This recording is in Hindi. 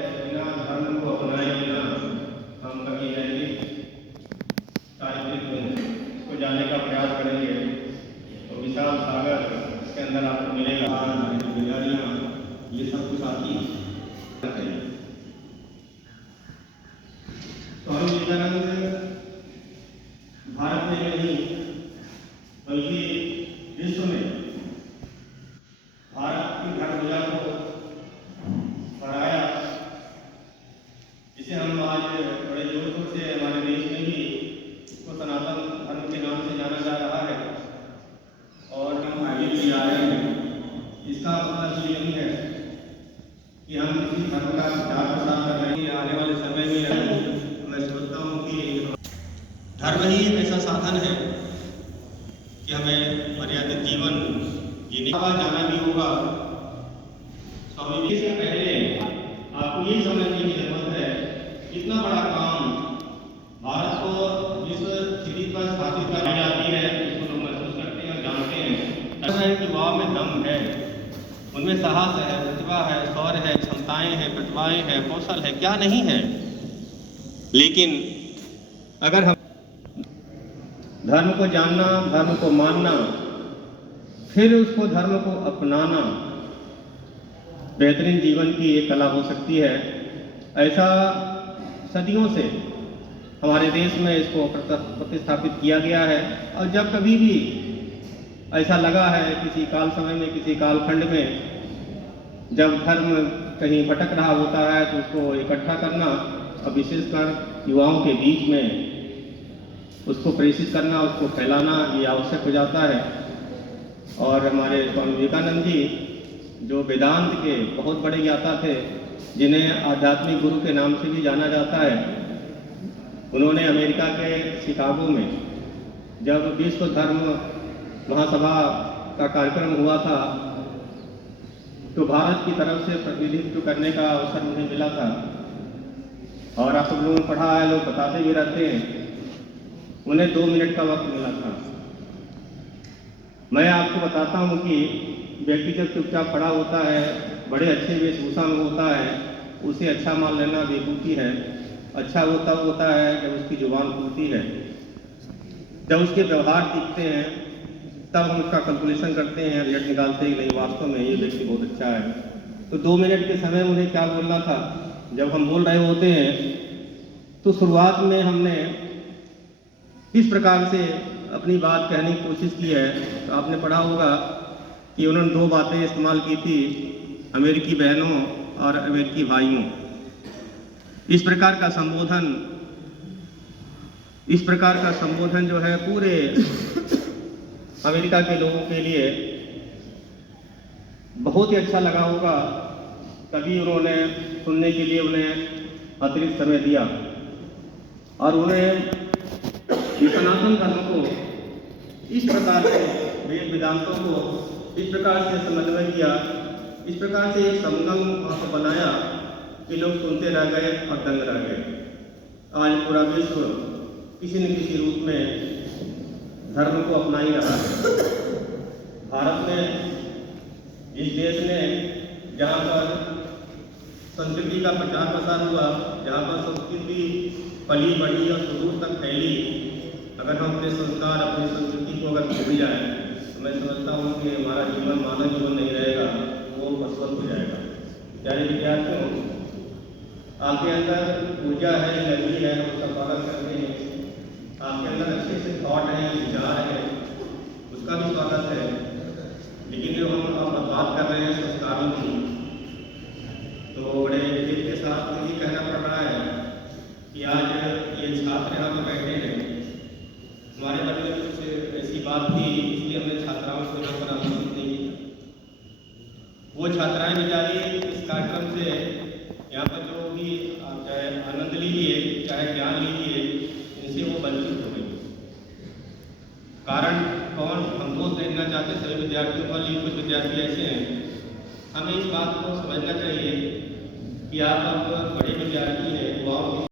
बिना धर्म को अपनाए बिना हम कभी नैतिक चारित्रिक को जानने का प्रयास करेंगे तो विशाल सागर इसके अंदर आपको मिलेगा। जिम्मेदारियाँ ये सब कुछ आती है। स्वामी विवेकानंद भारत में नहीं बल्कि विश्व में भारत की धर्मध्वजा को फहराया, जिसे हम आज बड़े जोर शोर से हमारे देश में भी इसको सनातन धर्म के नाम से जाना जा रहा है और हम आगे भी जा रहे हैं। इसका मतलब ये नहीं है कि हम किसी धर्म का प्रचार प्रसार कर रहे हैं। आने वाले समय में मैं सोचता हूँ कि धर्म ही एक ऐसा साधन है कि हमें मर्यादित जीवन जीने का जाना भी होगा। स्वामी जी से पहले आपको ये समझने की जरूरत है कितना बड़ा काम भारत को जिस स्थिति पर स्थापित कराई जाती है, इसको लोग महसूस करते हैं और जानते हैं। ऐसा है कि युवाओं में दम है, उनमें साहस है, प्रतिभा है, शौर्य है, क्षमताएं हैं, प्रतिभाएं हैं, कौशल है, क्या नहीं है। लेकिन अगर हम धर्म को जानना, धर्म को मानना, फिर उसको धर्म को अपनाना बेहतरीन जीवन की एक कला हो सकती है। ऐसा सदियों से हमारे देश में इसको प्रतिस्थापित किया गया है और जब कभी भी ऐसा लगा है किसी काल समय में, किसी कालखंड में जब धर्म कहीं भटक रहा होता है तो उसको इकट्ठा करना और विशेषकर युवाओं के बीच में उसको प्रेषित करना, उसको फैलाना ये आवश्यक हो जाता है। और हमारे स्वामी विवेकानंद जी जो वेदांत के बहुत बड़े ज्ञाता थे, जिन्हें आध्यात्मिक गुरु के नाम से भी जाना जाता है, उन्होंने अमेरिका के शिकागो में जब विश्व धर्म महासभा का कार्यक्रम हुआ था तो भारत की तरफ से प्रतिनिधित्व करने का अवसर मुझे मिला था। और आप सब लोगों ने पढ़ा है, लोग बताते भी रहते हैं, उन्हें 2 मिनट का वक्त मिला था। मैं आपको बताता हूँ कि व्यक्ति जब चुपचाप खड़ा होता है, बड़े अच्छे वेशभूषा में होता है, उसे अच्छा मान लेना बेवकूफ़ी है। अच्छा होता है जब उसकी जुबान खुलती है, जब उसके व्यवहार दिखते हैं, तब हम उसका कैलकुलेशन करते हैं, रिजल्ट निकालते हैं कि नहीं वास्तव में ये व्यक्ति बहुत अच्छा है। तो 2 मिनट के समय मुझे क्या बोलना था, जब हम बोल रहे होते हैं तो शुरुआत में हमने किस प्रकार से अपनी बात कहने की कोशिश की है। तो आपने पढ़ा होगा कि उन्होंने 2 बातें इस्तेमाल की थी, अमेरिकी बहनों और अमेरिकी भाइयों। इस प्रकार का संबोधन जो है पूरे अमेरिका के लोगों के लिए बहुत ही अच्छा लगा होगा, तभी उन्होंने सुनने के लिए उन्हें अतिरिक्त समय दिया और उन्हें सनातन धर्म को इस प्रकार से, वेद वेदांतों को इस प्रकार से समन्वय किया, इस प्रकार से एक संगम वहाँ पर बनाया कि लोग सुनते रह गए और दंग रह गए। आज पूरा विश्व किसी न किसी रूप में धर्म को अपना ही रहा है। भारत में, इस देश ने जहाँ पर संस्कृति का प्रचार प्रसार हुआ, जहाँ पर संस्कृति पली बढ़ी और सुदूर तक फैली, अगर हम अपने संस्कार, अपनी संस्कृति को अगर भूल जाए तो मैं समझता हूँ कि हमारा जीवन मानव जीवन नहीं रहेगा, वो पशुवत हो जाएगा। प्यारे विद्यार्थियों, आपके अंदर ऊर्जा है, एनर्जी है, उसका स्वागत करते हैं। आपके अंदर अच्छे से थॉट है, विचार है, उसका भी स्वागत है। लेकिन जो हम अब बात कर रहे हैं संस्कारों की, तो बड़े दिल के साथ मुझे कहना पड़ रहा है कि आज ये छात्र यहाँ पर बैठे हैं, हमारे मन में कुछ ऐसी बात थी, इसलिए हमने छात्राओं को यहाँ पर आमंत्रित नहीं किया। वो छात्राएं बेचारी इस कार्यक्रम से यहाँ पर जो भी चाहे आनंद लीजिए, चाहे ज्ञान लीजिए, इनसे वो वंचित हो गई। कारण कौन, हम दोष देखना चाहते सभी विद्यार्थियों पर, लेकिन कुछ विद्यार्थी ऐसे हैं, हमें इस बात को समझना चाहिए कि आप अब बड़े विद्यार्थी हैं, युवाओं